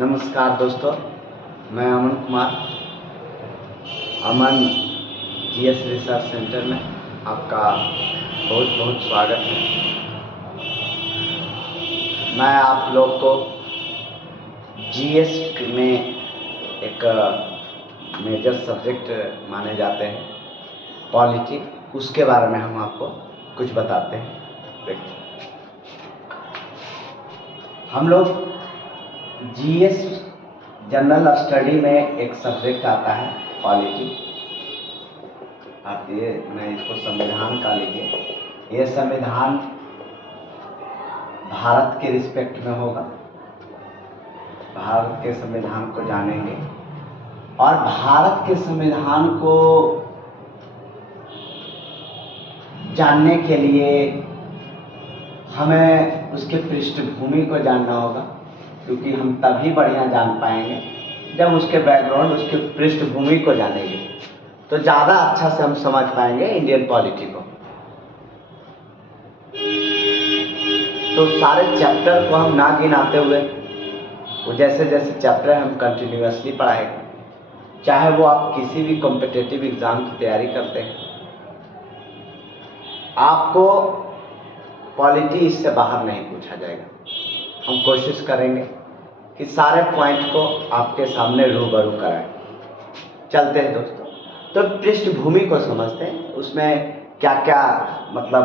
नमस्कार दोस्तों, मैं अमन कुमार, अमन जीएस रिसर्च सेंटर में आपका बहुत बहुत स्वागत है। मैं आप लोग को जीएस में एक मेजर सब्जेक्ट माने जाते हैं पॉलिटी, उसके बारे में हम आपको कुछ बताते हैं। हम लोग जीएस जनरल स्टडी में एक सब्जेक्ट आता है पॉलिटी। आप ये मैं इसको संविधान का लीजिए। ये संविधान भारत के रिस्पेक्ट में होगा। भारत के संविधान को जानेंगे और भारत के संविधान को जानने के लिए हमें उसके पृष्ठभूमि को जानना होगा, क्योंकि हम तभी बढ़िया जान पाएंगे जब उसके बैकग्राउंड, उसके पृष्ठभूमि को जानेंगे, तो ज़्यादा अच्छा से हम समझ पाएंगे इंडियन पॉलिटी को। तो सारे चैप्टर को हम ना गिनाते हुए, वो जैसे जैसे चैप्टर हम कंटिन्यूअसली पढ़ाएंगे, चाहे वो आप किसी भी कॉम्पिटिटिव एग्ज़ाम की तैयारी करते हैं, आपको पॉलिटी इससे बाहर नहीं पूछा जाएगा। हम कोशिश करेंगे कि सारे पॉइंट को आपके सामने रूबरू कराएं। चलते हैं दोस्तों, तो पृष्ठभूमि को समझते हैं, उसमें क्या क्या मतलब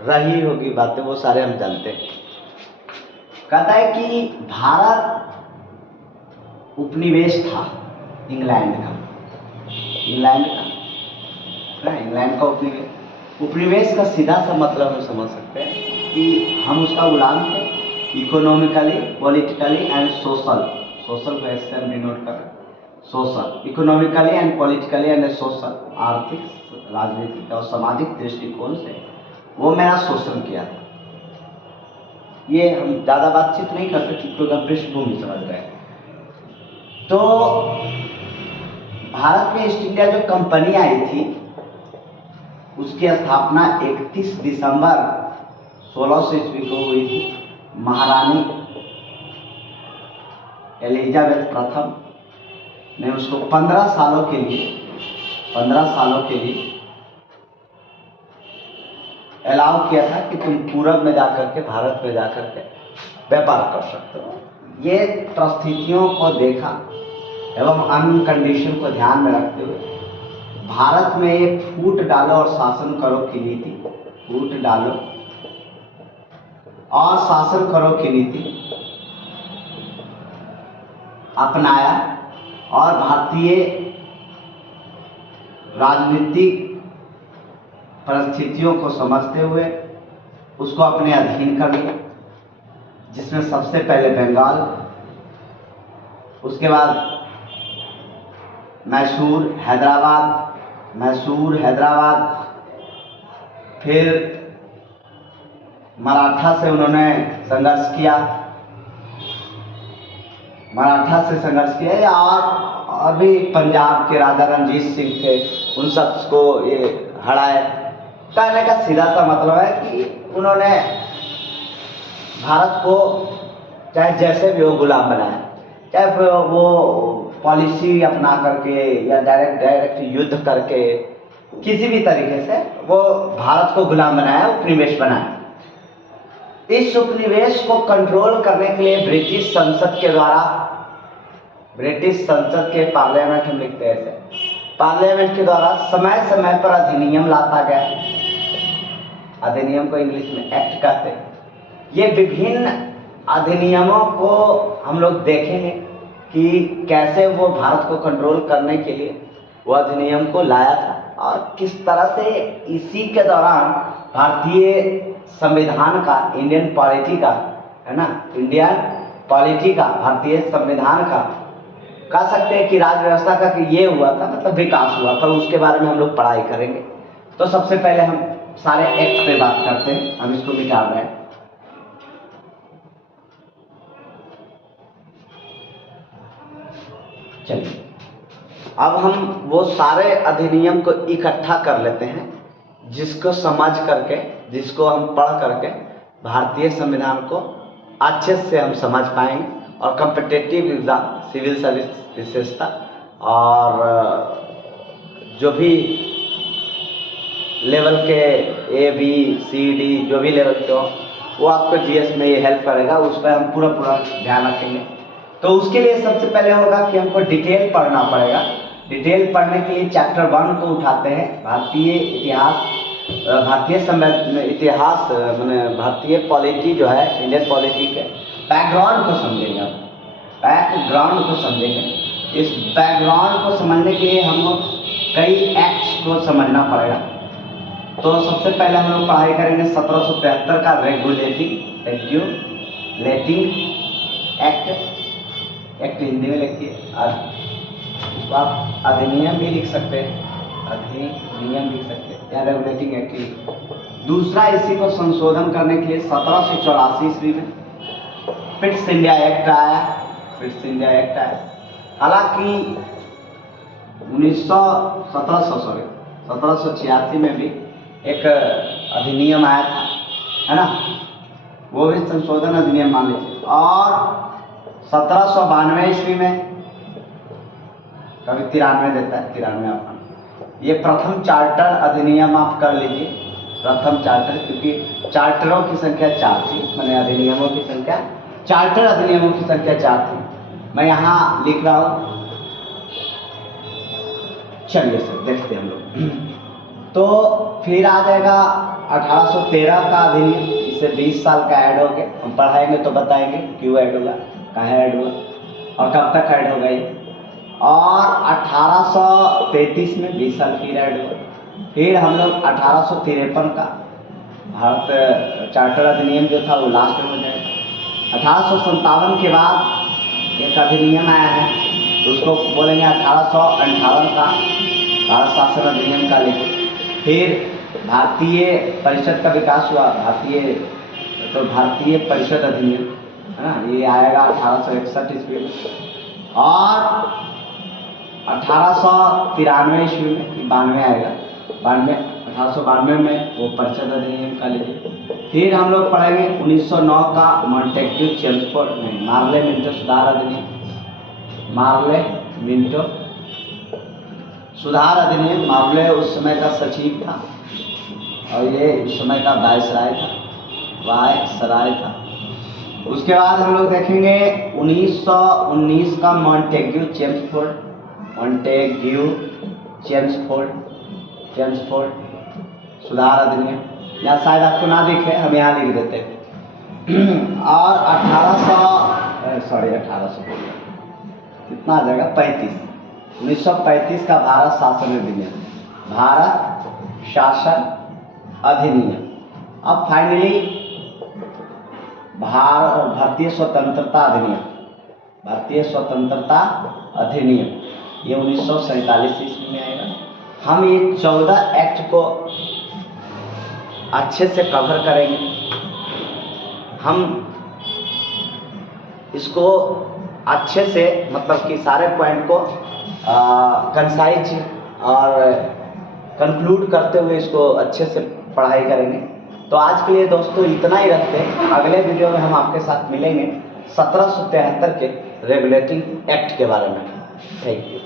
रही होगी बातें, वो सारे हम जानते हैं। कहता है कि भारत उपनिवेश था इंग्लैंड का। इंग्लैंड का उपनिवेश का सीधा सा मतलब हम समझ सकते हैं कि हम उसका गुलाम थे, इकोनॉमिकली, पॉलिटिकली एंड सोशल को ऐसे हम डिनोट कर रहे हैं। Social, economically and politically and social, आर्थिक, राजनीतिक और सामाजिक दृष्टिकोण से वो मेरा शोषण किया था। ये हम ज़्यादा बातचीत नहीं कर सकते क्योंकि हम पृष्ठभूमि समझ रहे हैं। तो भारत में ईस्ट इंडिया जो कंपनी आई थी, उसकी स्थापना 31 दिसंबर 1600 ईस्वी को हुई थी। महारानी एलिजाबेथ प्रथम ने उसको 15 सालों के लिए अलाउ किया था कि तुम पूरब में जाकर के, भारत में जाकर के व्यापार कर सकते हो। ये परिस्थितियों को देखा एवं अन्य कंडीशन को ध्यान में रखते हुए भारत में ये फूट डालो और शासन करो की नीति, फूट डालो और शासन करो की नीति अपनाया और भारतीय राजनीतिक परिस्थितियों को समझते हुए उसको अपने अधीन कर लिया, जिसमें सबसे पहले बंगाल, उसके बाद मैसूर, हैदराबाद, फिर मराठा से उन्होंने संघर्ष किया, और भी पंजाब के राजा रणजीत सिंह थे, उन सबको ये हराए। कहने का सीधा सा मतलब है कि उन्होंने भारत को चाहे जैसे भी हो गुलाम बनाया, चाहे वो पॉलिसी अपना करके या डायरेक्ट युद्ध करके, किसी भी तरीके से वो भारत को गुलाम बनाया, उपनिवेश बनाया। इस उपनिवेश को कंट्रोल करने के लिए ब्रिटिश संसद के पार्लियामेंट, हम लिखते हैं ऐसे, पार्लियामेंट के द्वारा समय समय पर अधिनियम लाता गया। अधिनियम को इंग्लिश में एक्ट कहते हैं। ये विभिन्न अधिनियमों को हम लोग देखेंगे कि कैसे वो भारत को कंट्रोल करने के लिए वो अधिनियम को लाया था और किस तरह से इसी के दौरान भारतीय संविधान का, इंडियन पॉलिटी का, है ना, इंडियन पॉलिटी का, भारतीय संविधान का, कह सकते हैं कि राज व्यवस्था का कि ये हुआ था, मतलब विकास हुआ था। उसके बारे में हम लोग पढ़ाई करेंगे। तो सबसे पहले हम सारे एक्ट पे बात करते हैं। हम इसको मिटा रहे हैं। चलिए, अब हम वो सारे अधिनियम को इकट्ठा कर लेते हैं, जिसको समझ करके, जिसको हम पढ़ करके भारतीय संविधान को अच्छे से हम समझ पाएंगे और कॉम्पिटिटिव एग्ज़ाम, सिविल सर्विस विशेषता, और जो भी लेवल के A B C D जो भी लेवल के हो वो आपको GS में ये हेल्प करेगा, उस पर हम पूरा ध्यान रखेंगे। तो उसके लिए सबसे पहले होगा कि हमको डिटेल पढ़ना पड़ेगा। डिटेल पढ़ने के लिए चैप्टर 1 को उठाते हैं, भारतीय इतिहास, इतिहास मैंने भारतीय पॉलिटी जो है, इंडियन पॉलिटी के बैकग्राउंड को समझेंगे। बैकग्राउंड को समझेंगे। इस बैकग्राउंड को समझने के लिए हम लोग कई एक्ट्स को समझना पड़ेगा। तो सबसे पहले हम लोग पढ़ाई करेंगे 1773 का रेगुलेटिंग एक्ट हिंदी में लिखिए, इसको आप अधिनियम भी लिख सकते हैं, अधिनियम लिख सकते हैं या रेगुलेटिंग एक्ट। दूसरा, इसी को संशोधन करने के लिए 1784 ईस्वी में पिट्स इंडिया एक्ट आया। हालांकि 1786 में भी एक अधिनियम आया था, है ना, वो भी संशोधन अधिनियम मान लीजिए। और 1792 ईस्वी में, कभी 93 देता है, 93 आपका, ये प्रथम चार्टर अधिनियम आप कर लीजिए, प्रथम चार्टर, क्योंकि चार्टरों की संख्या 4 थी, मैंने अधिनियमों की संख्या, चार्टर अधिनियमों की संख्या 4 थी, मैं यहाँ लिख रहा हूँ। चलिए सर देखते हैं हम लोग। तो फिर आ जाएगा 1813 का अधिनियम, इससे 20 साल का ऐड हो गया। हम पढ़ाएंगे तो बताएंगे क्यों ऐड होगा, कहाँ ऐड हुआ और कब तक ऐड होगा ये। और 1833 में 20 साल फिर ऐड हुआ। फिर हम लोग 1853 का भारत चार्टर अधिनियम जो था वो लास्ट में हो जाएगा। 1857 के बाद एक अधिनियम आया है, उसको बोलेंगे 1858 का भारत शासन अधिनियम का लेके। फिर भारतीय परिषद का विकास हुआ, भारतीय परिषद अधिनियम, है ना, ये आएगा 1861 ईस्वी में। और 1893 ईस्वी में 92 आएगा, 1892 में वो परिषद अधिनियम का लीजिए। फिर हम लोग पढ़ेंगे 1909 का मॉन्टेग्यू चेम्सफोर्ड में मार्ले मिंटो सुधार अधिनियम, मार्ले मिंटो सुधार अधिनियम। मार्ले उस समय का सचिव था और ये उस समय का वायसराय था। उसके बाद हम लोग देखेंगे 1919 का मॉन्टेग्यू चेम्सफोर्ड सुधार अधिनियम, या शायद आपको ना दिखे, हम यहाँ लिख देते हैं। और 1800 कितना आ जाएगा, 1935 का भारत शासन अधिनियम, भारत शासन अधिनियम। अब फाइनली भारतीय स्वतंत्रता अधिनियम, ये 1947 ईस्वी में आएगा। हम ये 14 एक्ट को अच्छे से कवर करेंगे। हम इसको अच्छे से, मतलब कि सारे पॉइंट को कंसाइज और कंक्लूड करते हुए इसको अच्छे से पढ़ाई करेंगे। तो आज के लिए दोस्तों इतना ही रखते हैं। अगले वीडियो में हम आपके साथ मिलेंगे 1773 के रेगुलेटिंग एक्ट के बारे में। Thank you.